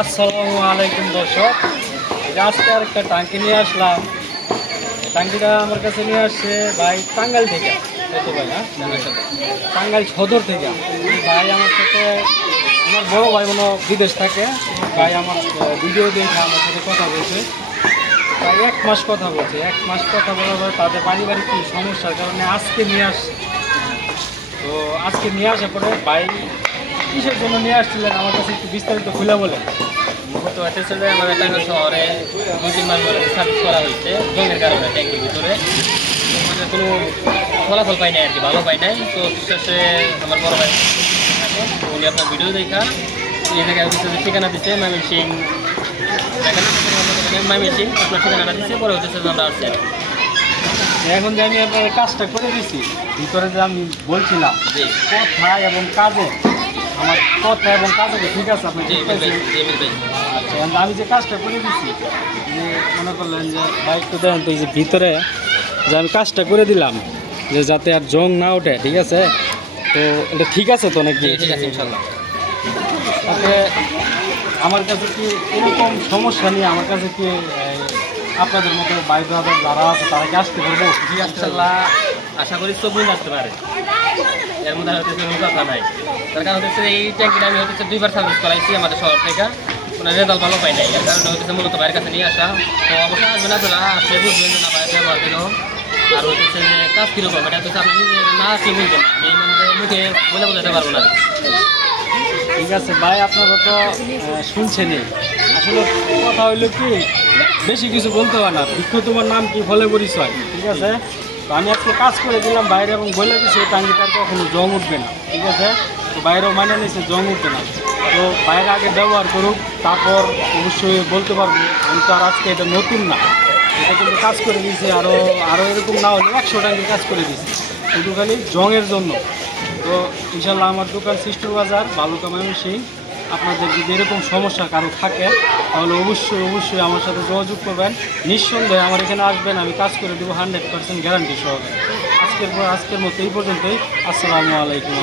আসসালামু আলাইকুম দর্শক, আজকে আর একটা টাঙ্কি নিয়ে আসলাম। টাঙ্কিটা আমার কাছে নিয়ে আসছে ভাই টাঙ্গাইল থেকে। কত ভাই? হ্যাঁ, টাঙ্গাইল সদর থেকে। ভাই আমার সাথে, আমার বড় ভাই মনে বিদেশ থাকে। ভাই আমার ভিডিও দেখে আমার সাথে কথা বলছে। প্রায় 1 মাস কথা বলছে। 1 মাস কথা বলার পরে তাদের পারিবারিক কি সমস্যার কারণে আজকে নিয়ে আসছে। তো আজকে নিয়ে আসার পরে ভাই কিসের জন্য নিয়ে আসছিলেন আমার কাছে একটু বিস্তারিত খুলে বলেন। তো হচ্ছে যে আমাদের টাঙ্গাইল শহরে 2-3 মাস ধরে সার্ভিস করা হয়েছে জঙ্গের কারণে ট্যাঙ্কির ভিতরে মানে কোনো ফলাফল পাই নাই আর কি, ভালো পাই নাই। তো শেষে আমার বড় ভাই উনি আপনার ভিডিও দেখা এই জায়গায় হচ্ছে যে ঠিকানা দিচ্ছে ময়মনসিং, ময়মনসিং আপনার ঠিকানাটা দিচ্ছে, পরে হচ্ছে যে আমরা আসছি। এখন যে আমি আপনার কাজটা করে দিছি, ভিতরে যে আমি বলছিলাম জি কথায় এবং কাজে, আমার কথা এবং কাজে ঠিক আছে আপনি জি ঠিক আছে? জি ভাই। আচ্ছা, আমি যে কাজটা করে দিছি, যে মনে করলেন যে বাইকটা দেন তো, এই যে ভিতরে যে আমি কাজটা করে দিলাম যে যাতে আর জং না ওঠে, ঠিক আছে? তো এটা ঠিক আছে তো নাকি? ঠিক আছে ইনশাল্লাহ। তাতে আমার কাছে কি এরকম সমস্যা নিয়ে আমার কাছে কি আপনাদের মতো বাইক ড্রাইভার যারা আছে তারা কি আসতে পারবো? জি ইনশাল্লাহ, আশা করি সব মিল আসতে পারে, এর মধ্যে হচ্ছে কোনো কথা নাই। তার কারণ হচ্ছে এই ট্যাঙ্কিটা আমি হচ্ছে 2বার সার্ভিস করাইছি আমাদের শহর থেকে, কোনো রেজাল্ট ভালো পাই নাই। এর কারণে হচ্ছে মূলত বাইরের কাছে নিয়ে আসা। তো অবশ্যই আসবেন, আপনারা আসলে বুঝবেন যে না বাইরে ব্যবহার কীরকম আর হচ্ছে যে কাজ কীরকম, এটা হচ্ছে আপনি নিজে না আসলে বুঝবেন না। আমি মানে মুখে বলে বোঝাতে পারবো না। ঠিক আছে ভাই, আপনারা তো শুনছেনই। আসলে কথা হইলো কি, বেশি কিছু বলতে হয় না। বিক্ষু তোমার নাম কি, ফলে পরিচয়, ঠিক আছে? তো আমি আজকে কাজ করে দিলাম বাইরে এবং বলে দিচ্ছি এই টাঙ্গিটার কখনো জং উঠবে না, ঠিক আছে? তো বাইরেও মানে নিয়েছে জং উঠবে না। তো বাইরে আগে ব্যবহার করুক, তারপর অবশ্যই বলতে পারবো। আমি তো আর আজকে এটা নতুন না, এটা কিন্তু কাজ করে দিয়েছি। আরও এরকম না হলে 100 টাঙ্গি কাজ করে দিয়েছি, শুধু খালি জংয়ের জন্য। তো ইনশাল্লাহ আমার দোকান সিস্টুর বাজার, বালুকা ময়মনসিং। আপনাদের যদি এরকম সমস্যা কারো থাকে তাহলে অবশ্যই আমার সাথে যোগাযোগ করবেন। নিঃসন্দেহে আমার এখানে আসবেন, আমি কাজ করে দেবো 100% গ্যারান্টি সহকারে। আজকের মতো এই পর্যন্তই। আসসালামু আলাইকুম।